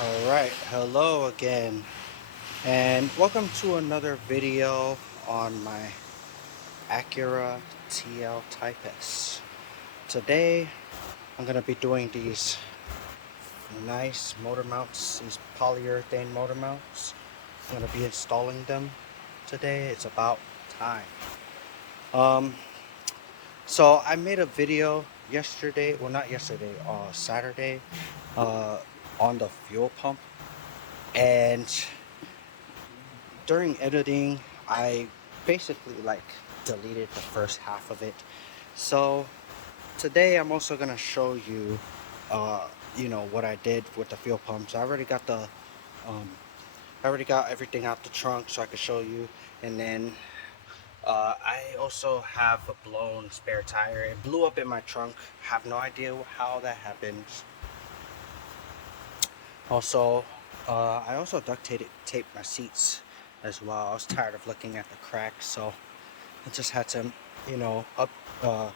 Alright, hello again, and welcome to another video on my Acura TL Type S. Today, I'm going to be doing these nice motor mounts, these polyurethane motor mounts. I'm going to be installing them today. It's about time. Um, so I made a video yesterday, well not yesterday, Saturday, uh, on the fuel pump, and during editing, I basically deleted the first half of it. So today I'm also gonna show you, what I did with the fuel pumps. Um, I already got everything out the trunk so I could show you. And then I also have a blown spare tire. It blew up in my trunk. Have no idea how that happened. Also, I also taped my seats as well. I was tired of looking at the cracks, so I just had to, you know, up. Uh,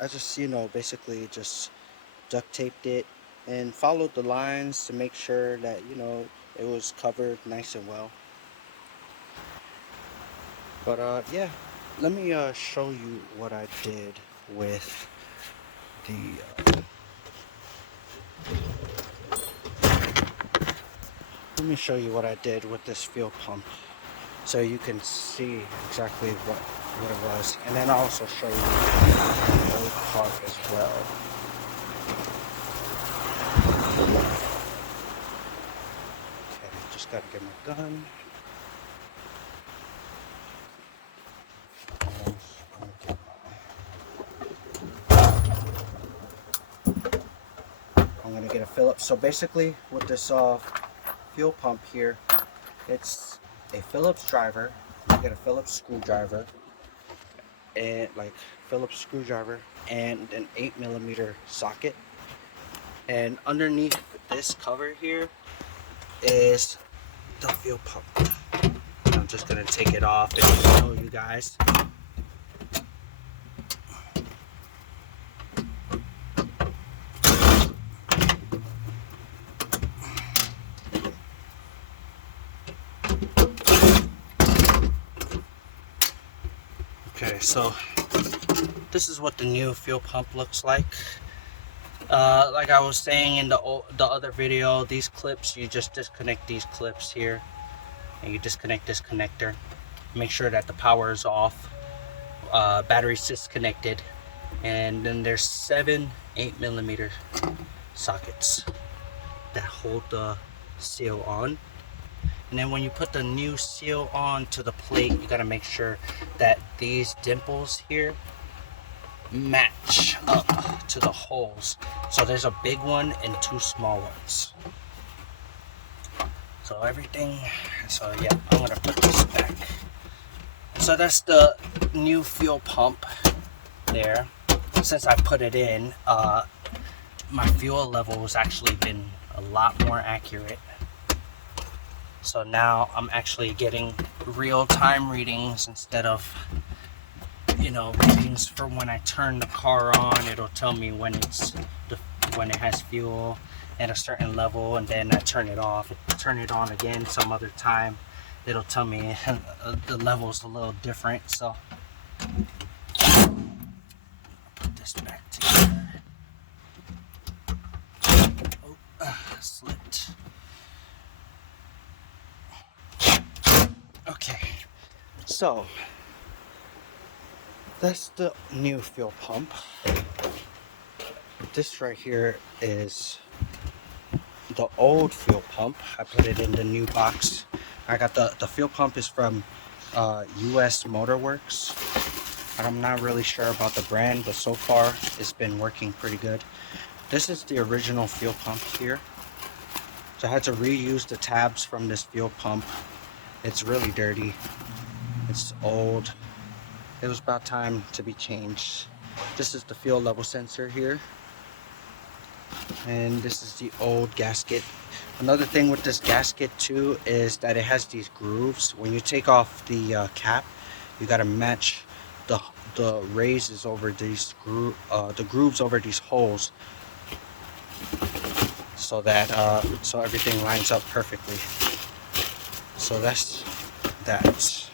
I just, basically just duct taped it and followed the lines to make sure that it was covered nice and well. But yeah, let me show you what I did with the. Let me show you what I did with this fuel pump, so you can see exactly what it was, and then I'll also show you the old part as well. Okay, just gotta get my gun. I'm gonna get a Phillips. So basically, with this fuel pump here, it's a Phillips driver. You get a Phillips screwdriver, and Phillips screwdriver, and an 8mm socket. And underneath this cover here is the fuel pump. I'm just gonna take it off and show you guys. Okay, so this is what the new fuel pump looks like. Like I was saying in the other video, these clips, you just disconnect these clips here, and you disconnect this connector. Make sure that the power is off, battery's disconnected, and then there's 7 8mm sockets that hold the seal on. And then when you put the new seal on to the plate, you got to make sure that these dimples here match up to the holes. So there's a big one and 2 small ones. So yeah, I'm gonna put this back. So that's the new fuel pump there. Since I put it in, my fuel level has actually been a lot more accurate. So now I'm actually getting real-time readings instead of readings for when I turn the car on. It'll tell me when it has fuel at a certain level, and then I turn it off. Turn it on again some other time. It'll tell me the level's a little different. So put this back together. Oh, slipped. Okay, so that's the new fuel pump. This right here is the old fuel pump. I put it in the new box. I got the fuel pump is from US Motor Works. I'm not really sure about the brand, but so far it's been working pretty good. This is the original fuel pump here. So I had to reuse the tabs from this fuel pump. It's really dirty. It's old. It was about time to be changed. This is the fuel level sensor here. And this is the old gasket. Another thing with this gasket too is that it has these grooves. When you take off the cap, you got to match the raises over these the grooves over these holes so that so everything lines up perfectly. So that's that.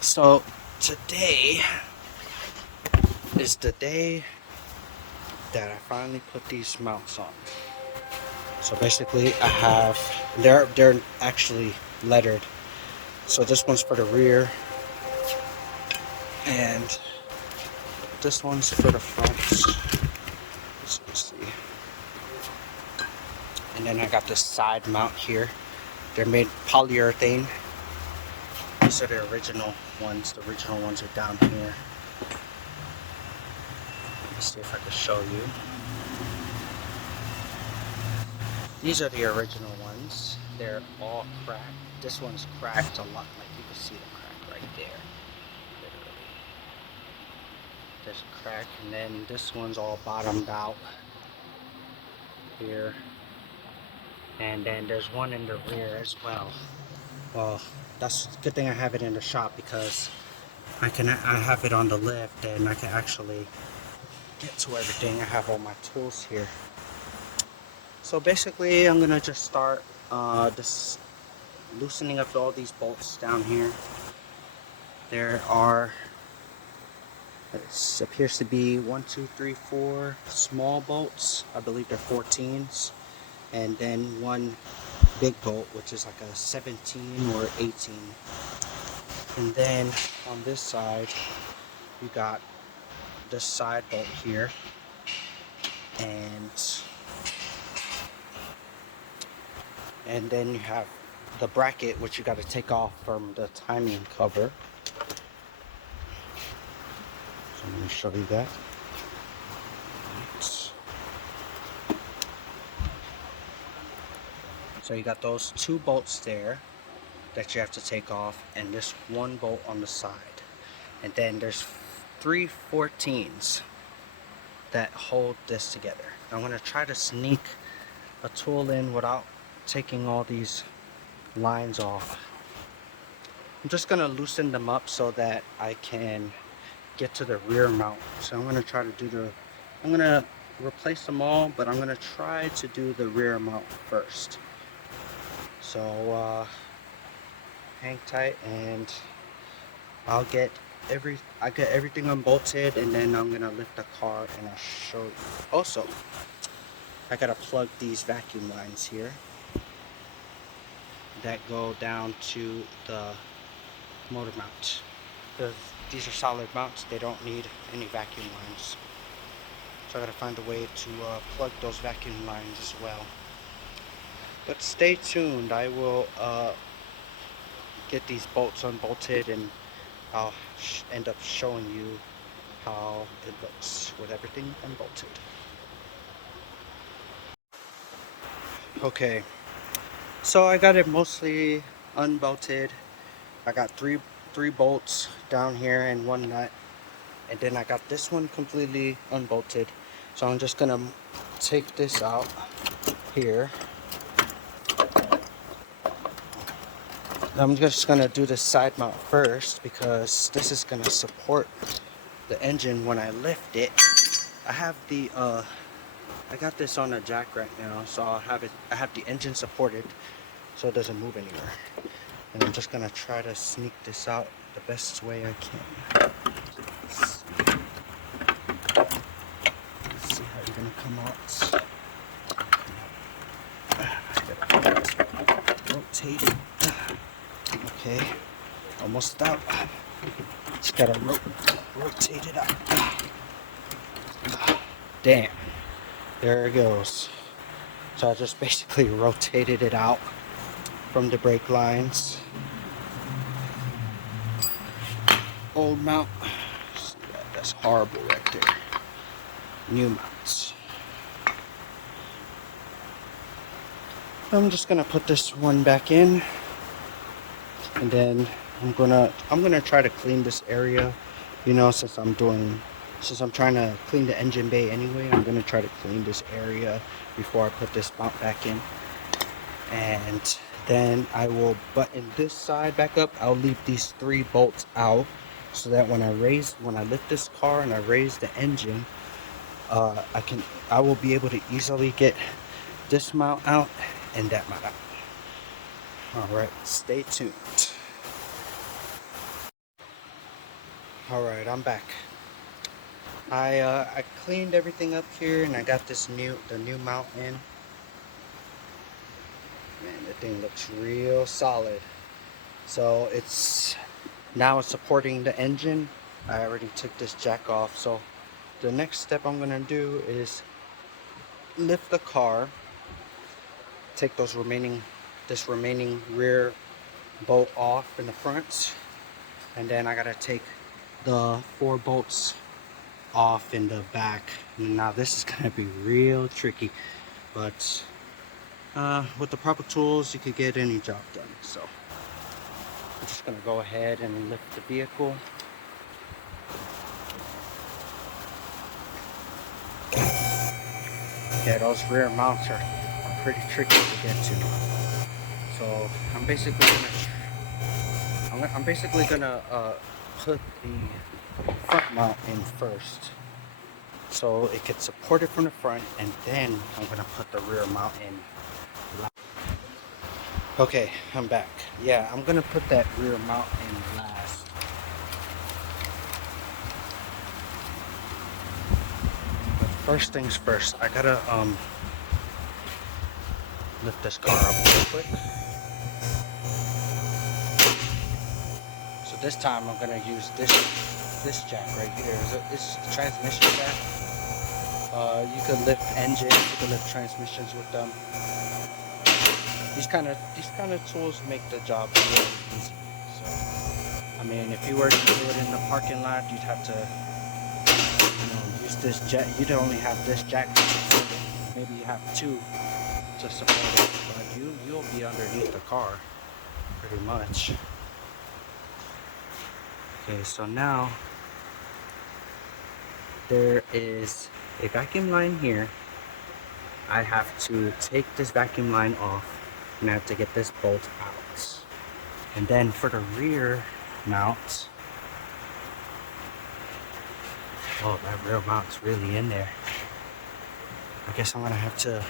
So today is the day that I finally put these mounts on. So basically I have, they're actually lettered. So this one's for the rear and this one's for the front. Let's see. And then I got this side mount here. They're made polyurethane. These are the original ones. The original ones are down here. Let's see if I can show you. These are the original ones. They're all cracked. This one's cracked a lot. Like you can see the crack right there. Literally. There's a crack, and then this one's all bottomed out here. And then there's one in the rear as well. Well, that's a good thing I have it in the shop because I have it on the lift and I can actually get to everything. I have all my tools here. So basically I'm gonna just start just loosening up all these bolts down here. There are, it appears to be 1, 2, 3, 4 small bolts. I believe they're 14s, and then one big bolt, which is like a 17 or 18. And then on this side, you got this side bolt here, and then you have the bracket, which you got to take off from the timing cover. So let me show you that. So you got those 2 bolts there that you have to take off, and this 1 bolt on the side. And then there's 3 14s that hold this together. I'm going to try to sneak a tool in without taking all these lines off. I'm just going to loosen them up so that I can get to the rear mount. So I'm going to try to do I'm going to replace them all, but I'm going to try to do the rear mount first. So hang tight, and I'll get everything unbolted, and then I'm gonna lift the car and I'll show you. Also, I gotta plug these vacuum lines here that go down to the motor mount. These are solid mounts, they don't need any vacuum lines. So I gotta find a way to plug those vacuum lines as well. But stay tuned, I will get these bolts unbolted, and I'll end up showing you how it looks with everything unbolted. Okay, so I got it mostly unbolted. I got three bolts down here and 1 nut, and then I got this one completely unbolted. So I'm just gonna take this out here. I'm just gonna do the side mount first because this is gonna support the engine when I lift it. I have the I got this on a jack right now, so I have the engine supported so it doesn't move anywhere. And I'm just gonna try to sneak this out the best way I can. Let's see how you're gonna come out. Rotate it. Okay, almost out. Just gotta rotate it out. Damn, there it goes. So I just basically rotated it out from the brake lines. Old mount. See that? That's horrible right there. New mounts. I'm just gonna put this one back in. And then I'm gonna try to clean this area, you know, since I'm trying to clean the engine bay anyway. I'm gonna try to clean this area before I put this mount back in, and then I will button this side back up. I'll leave these 3 bolts out, so that when I lift this car and I raise the engine, I will be able to easily get this mount out and that mount out. All right, stay tuned. All right, I'm back. I cleaned everything up here and I got the new mount in. Man, the thing looks real solid. So now it's supporting the engine. I already took this jack off. So the next step I'm gonna do is lift the car, take this remaining rear bolt off in the front, and then I gotta take the 4 bolts off in the back. Now this is gonna be real tricky, but with the proper tools you could get any job done. So I'm just gonna go ahead and lift the vehicle. Yeah, those rear mounts are pretty tricky to get to. So I'm basically gonna put the front mount in first, so it gets supported from the front, and then I'm gonna put the rear mount in. Okay, I'm back. Yeah, I'm gonna put that rear mount in last. But first things first, I gotta lift this car up real quick. So this time I'm gonna use this jack right here. It's the transmission jack. You could lift engines, you could lift transmissions with them. These kind of tools make the job really easy. So, I mean, if you were to do it in the parking lot, you'd have to, use this jack. You'd only have this jack to support it. Maybe you have 2 to support it, but you'll be underneath the car, pretty much. Okay, so now there is a vacuum line here. I have to take this vacuum line off, and I have to get this bolt out. And then for the rear mount, oh, that rear mount's really in there. I guess I'm gonna have to,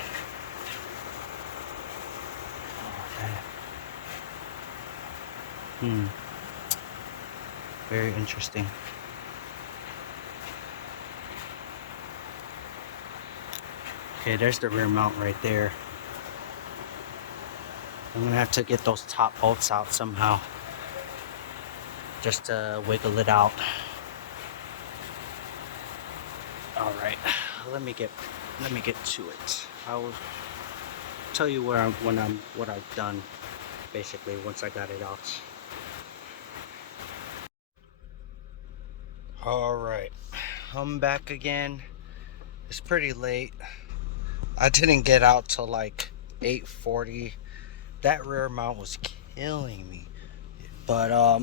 very interesting. Okay, there's the rear mount right there. I'm gonna have to get those top bolts out somehow, just to wiggle it out. All right, let me get to it. I'll tell you what I've done, basically, once I got it out. All right, I'm back again. It's pretty late. I didn't get out till like 8:40. That rear mount was killing me, but I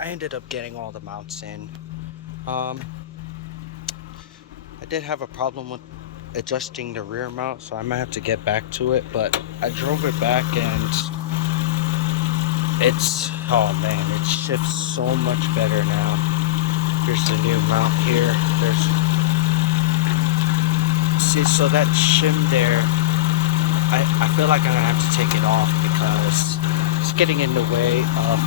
ended up getting all the mounts in. I did have a problem with adjusting the rear mount, so I might have to get back to it, but I drove it back and oh man, it shifts so much better now. Here's the new mount here. See, so that shim there, I feel like I'm gonna have to take it off because it's getting in the way of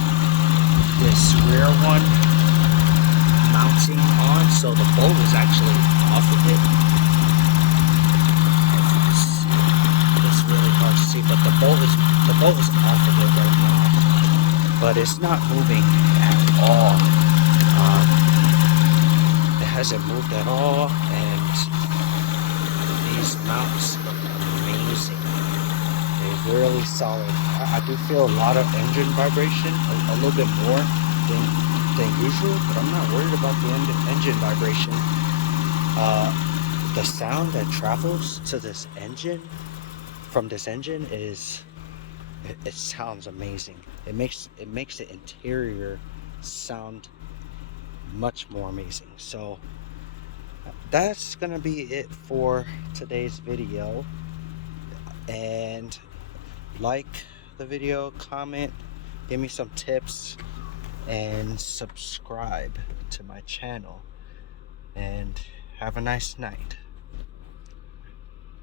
this rear one mounting on. So the bolt is actually off of it. It's really hard to see, but the bolt is off of it right now. But it's not moving at all. It hasn't moved at all, and these mounts look amazing. They're really solid. I do feel a lot of engine vibration, a little bit more than usual, but I'm not worried about the engine vibration. The sound that travels to this engine, from this engine, it sounds amazing. It makes the interior sound much more amazing. So that's gonna be it for today's video. And like the video, comment, give me some tips, and subscribe to my channel. And have a nice night.